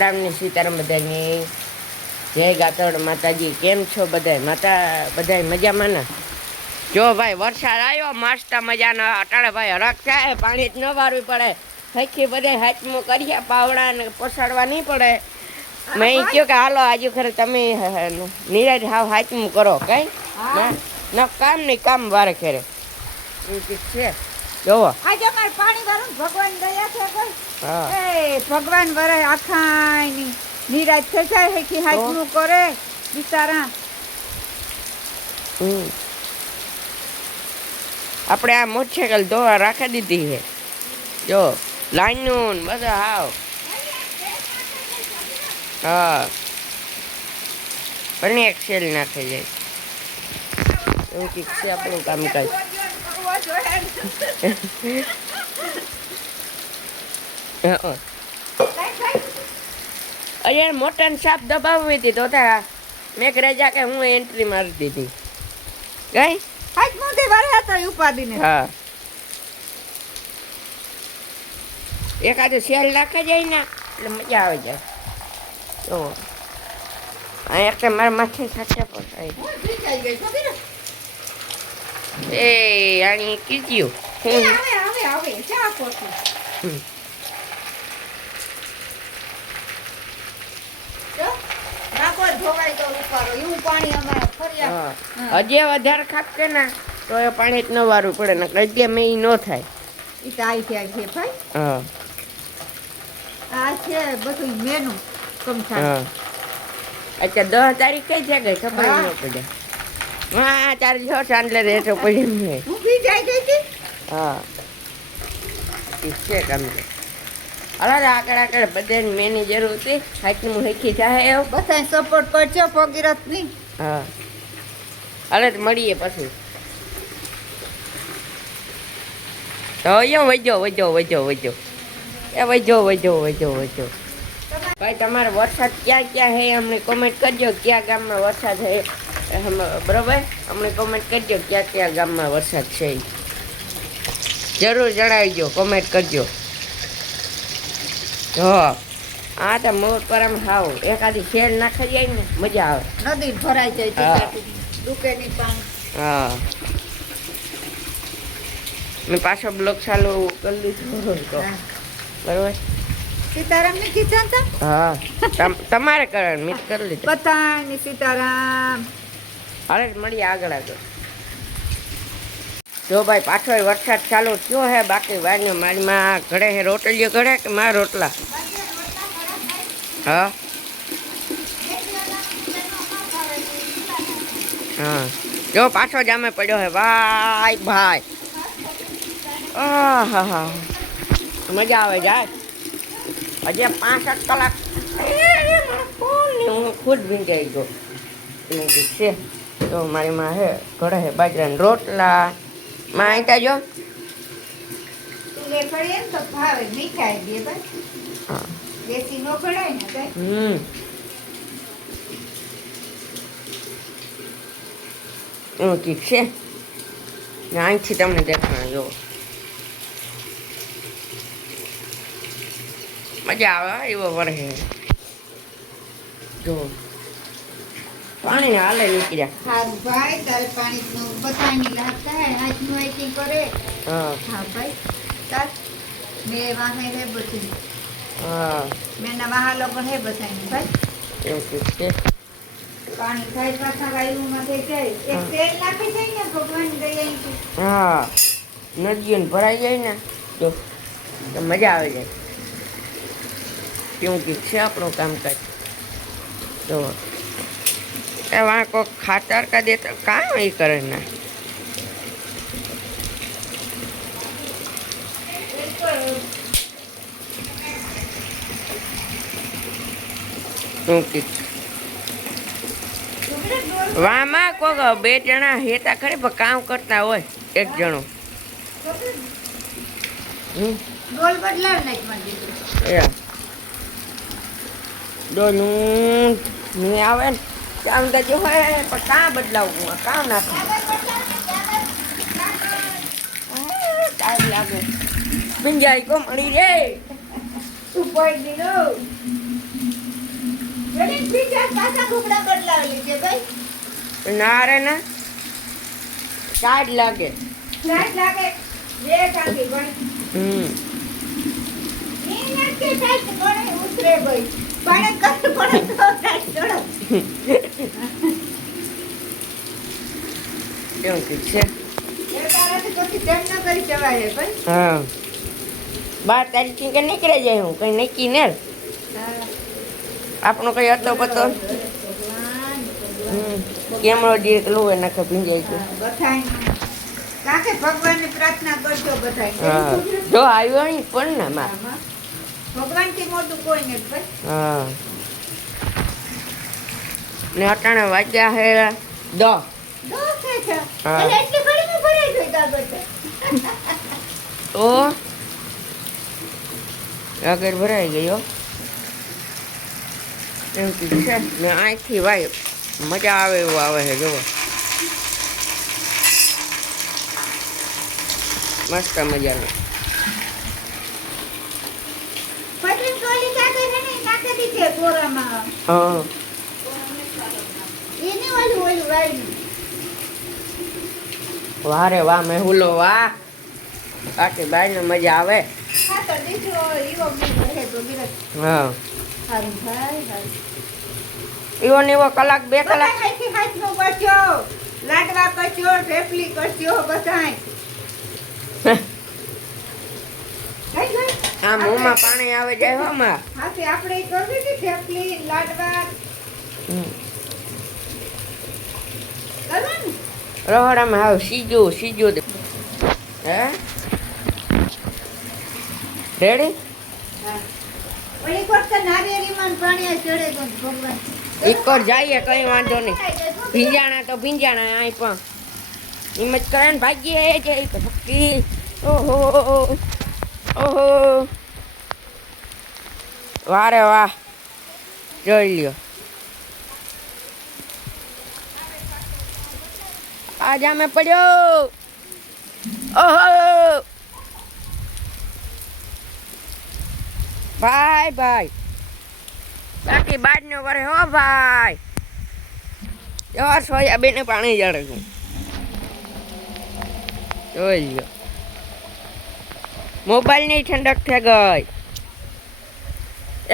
રામ ને સીતારામ બધાની જય ગાતડ માતાજી. કેમ છો બધાય? બધાય મજામાં ને? જો ભાઈ વરસાદ આવ્યો મસ્ત મજાનો. અટાણે ભાઈ હરખ થાય, પાણી જ ન વારવી પડે. હરખી બધા હાથમાં કરીએ, પાવડા ને પસાડવા નહીં પડે. મેં કહ્યું કે હાલો આજે ખરે તમે નિરાજ હાવ હાથમાં કરો કઈ ના કામ નહીં, કામ વારે ખેરે છે. જોવો આજે અમારે પાણી વાળું ભગવાન દયા છે કોઈ. એ ભગવાન વરે આખાની નિરાજ થઈ જાય હેકી હાથનું કરે બિચારા. આપણે આ મોટરસાઇકલ ધોવા રાખી દીધી છે. જો લાઈનનું બધા હાવ. હા પણ એક સેલ નાખી જાય એવું કંઈક છે આપણું કામકાજ. અરે મોટરને સાપ દબાવવી હતી તો મેઘરાજા કે હું એન્ટ્રી મારી દીધી ગઈ. હાથ મોઢે વારે હતા ઉપાડીને. હા એકાદું સેલ નાખી જાય ને એટલે મજા આવે જાય. તો આ એક મારા માથે સાચા પણ એ આની કીધું હજી વધારે ખાપશે ને તો એ પાણી જ ન વારવું પડે ને એટલે મેં ન થાય. હા આ છે બધું મેનુ કમથા. હા અચ્છા 10 તારીખ કઈ છે ગઈ ખબર ન પડે. હા 4 6 ચાંદલે રહેતો પડી. હા ઠીક છે કામ છે. અરે આગળ બધાને મેની જરૂર હતી. હાથનું હેખી જાય એવું બધા સપોર્ટ કરજો ભગીરથ ની. હા અરે મળીએ પછી. તો અહીંયા વજો એ વજો. ભાઈ તમારે વરસાદ ક્યાં ક્યાં હે અમને કોમેન્ટ કરજો. કયા ગામમાં વરસાદ હે બરોબર અમને કોમેન્ટ કરજો. ક્યાં ગામમાં વરસાદ છે જરૂર જણાવજો, કોમેન્ટ કરજો. હા આ તો મોર પર આમ હાવ એકાદી શેર નાખી જાય ને મજા આવે. નદી ભરાઈ જાય દુકેની પાણી. હા મેં પાછો બ્લોક ચાલુ કરી દીધું તો બરોબર. સીતારામ ને કીધા હતા. હા તમારે કરવાનું મેં કરી લીધું. બધાને સીતારામ. અરે મળીએ આગળ. જો ભાઈ પાછો વરસાદ ચાલુ થયો હે. બાકી વાડીઓ મારીમાં ઘડે હે રોટલીઓ ઘડે કે મારા રોટલા. હા હા જો પાછો જામે પડ્યો હે ભાઈ. હા મજા આવે જાય. હજી 5-8 કલાક હું ખુદ ભીંજાઈ ગયો. છે તો મારી માં હે ઘડે હે બાજરાના રોટલા. માં આઈતા જો એવું ઠીક છે. અહીંથી તમને દેખાણ જો મજા આવે એવો વરહે. જો પાણી હાલે નીકળ્યા. હારું ભાઈ તારે પાણી બતાની લાગતા હે હાથનું આઈથી કરે. હા ભાઈ તાર મે વાહે હે બધી. હા મેના વાહાલો પણ હે બતાની ભાઈ એવું ઠીક છે. પાણી ખાઈ પાછા વાયુમાં થઈ જાય. એક તેલ નાખી જાય ને ભગવાન દયાથી. હા નદીઓને ભરાઈ જાય ને જો તો મજા આવે જાય. કેવું ઠીક છે આપણું કામકાજ. જો એમાં કોઈ ખાતર કા દેતા કામ એ કરે ના. વામાં કોક 2 જણા હેતા ખરી પણ કામ કરતા હોય. એક જણો ડોલ બદલાવ નાખ એ ડોલું નહીં આવે ને આમ તો જો હોય પણ કાં બદલાવું કામ નાખું ટાઈમ લાગે. પિંજાઈ કો મળી રે તું પડી દીધો. વેડિંગ ફીચર પાછા ઘૂઘરા બદલાવેલી છે ભાઈ. ના રે ના કાઢ લાગે. લાજ લાગે બે કાકી ભાઈ. એને કે સાઈડ કોણે ઉતરે ભાઈ. પાણે કટ પડે તો સાઈડ ચડો. કેવું ઠીક છે. એ તારાથી પછી તેમ ન કરી જવાય ભાઈ. હા 12 તારીખથી કે નીકળે જાય હું કઈ નક્કી ને આપણો કઈ હતો પતો ભગવાન કેમરો દીકલું હોય નાખે ભીંજાય છે. બધાય કાકે ભગવાનની પ્રાર્થના કરજો બધાય. હા જો આવ્યો અહીં પણ ને માં. ભગવાનથી મોટું કોઈ નથી ભાઈ. હા ને અટાણે વાગ્યા હે 10. દોસ્ત છે હા. એટલે એટલી ઘડીમાં ભરાઈ ગઈ કાગળ તો. તો આગળ ભરાઈ ગયો એમ કીધું છે ને અહીંથી ભાઈ મજા આવે એવું આવે છે જુઓ મસ્ત મજાનું. પટરી ટોલી કાકે છે ને નાખી દીધી બોરામાં. હા એને ઓલું વાળ્યું. વાહ રે વાહ મેહુલો વાહ બાકી બાઈને મજા આવે. હા તો દીકરો ઈવો મને રહે તો બિરત. હા હારું ભાઈ હારું. એવો ને એવો કલાક 2 કલાક બધાય હાથથી હાથનું કરજો. લાડવા કરજો ઢેપલી કરજો બધાય. કઈ ગઈ? આ મોંમાં પાણી આવે જાય હો માં. હા તે આપણે ઈ કરવી હતી ઢેપલી લાડવા કરવાનું. રહોડામાં હાવ સીજું દે. હે રેડી હા. ઓલી વખતે નારિયેળીમાં ને પાણી ચડે તો ભગવાન. એકર જઈએ કઈ વાંધો નહીં. ભીંજાણા તો ભીંજાણા આય પણ એમ જ કરે ને ભાગીએ જઈ તો ભક્તિ. ઓહો ઓહો વાહ રે વાહ જોઈ લ્યો આ જામે પડ્યો. ઓહો ભાઈ બાકી બાજનો વરે હો ભાઈ યાર સોયાબીને પાણી જડે છું જોઈ લ્યો મોબાઈલ ની ઠંડક થઈ ગઈ.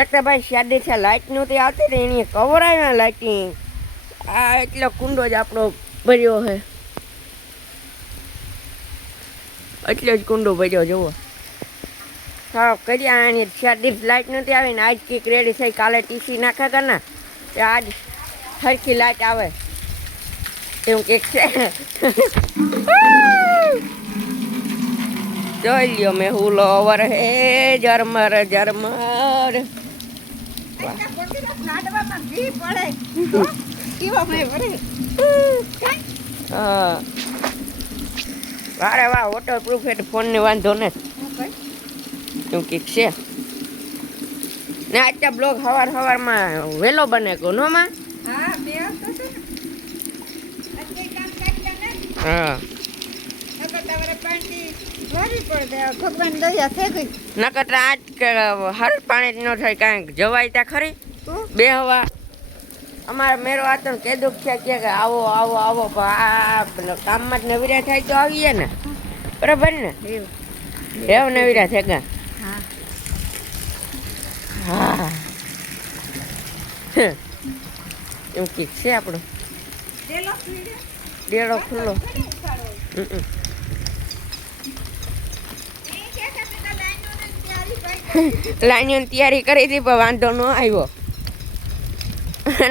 એક તો ભાઈ શાદી છે લાઇટ નહોતી આવતી ને એની કવર આવ્યા લાઇટિંગ આ એટલો કુંડો જ આપણો ભર્યો છે એટલે જ કુંડો ભર્યો જુઓ. હા કર્યા એની શાદી લાઇટ નહોતી આવી ને આજ કંઈક રેડી થઈ કાલે ટીસી નાખે કર ને તે આજ સરખી લાઇટ આવે એવું કંઈક છે. જોઈ લ્યો મેં હુલો ઓવર હે ઝરમર ઝરમર. એટલા ગોટીના લાડવામાં ઘી પડે. ઈવો મેં ભરે. હા વારે વાહ વોટર પ્રૂફ એટલે ફોનને વાંધો ને એવું કંઈક છે ને આજના બ્લોગ સવારમાં વહેલો બને કોનો માં. હા બે હતો છે ને. અત્યારે કામ કાઢ્યા ને. હા નકર તમારે પાણી ભરવી પડે. ભગવાન દયા થઈ ગઈ. નકર આજ હર પાણી જ ન થાય કાંઈક જવાય ત્યાં ખરી તો બે હવા અમારે મેરો આતો ને કેદુક છે કે આવો આવો આવો પણ આ પેલો કામમાં જ નવીરા થાય તો આવીએ ને બરાબર ને એવું. એવ નવીરા છે કે હા. હા એવું કંઈક છે આપણું તેલો પીડે. ડેડો ખુલ્લો. ઘરે ઉતારો. હમ. એ કે કે પેલા લાઈનોને તૈયારી ભાઈ. લાઈનની તૈયારી કરી હતી પણ વાંધો ન આવ્યો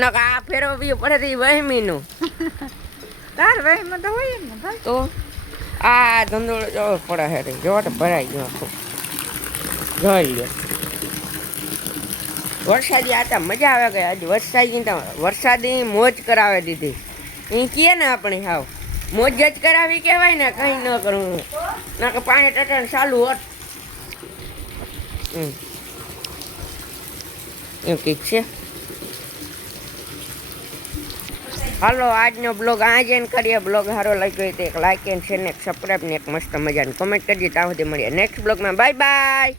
નકર આ ફેરવવી પડે વહેમીનું તાર ભાઈમાં તો હોય ને ભાઈ. તો આ ધંધોળો જોવો પડે હે જો તો ભરાઈ ગયો આખું જોઈ લ્યો. વરસાદી આતા મજા આવે ગઈ આજે વરસાદી મોજ કરાવે દીધી એ કહે ને આપણે હાવ મોજ જ કરાવી કહેવાય ને કંઈ ન કરવું ના કે પાણી ટટણ ચાલુ હોત એવું કંઈક છે. હાલો આજનો બ્લોગ આ જઈને કરીએ. બ્લોગ સારો લાગ્યો હોય તો એક લાઇક એન્ડ શેર ને એક સબસ્ક્રાઈબ ને એક મસ્ત મજાની કોમેન્ટ કરજે. ત્યાં સુધી મળીએ નેક્સ્ટ બ્લોગમાં. Bye bye.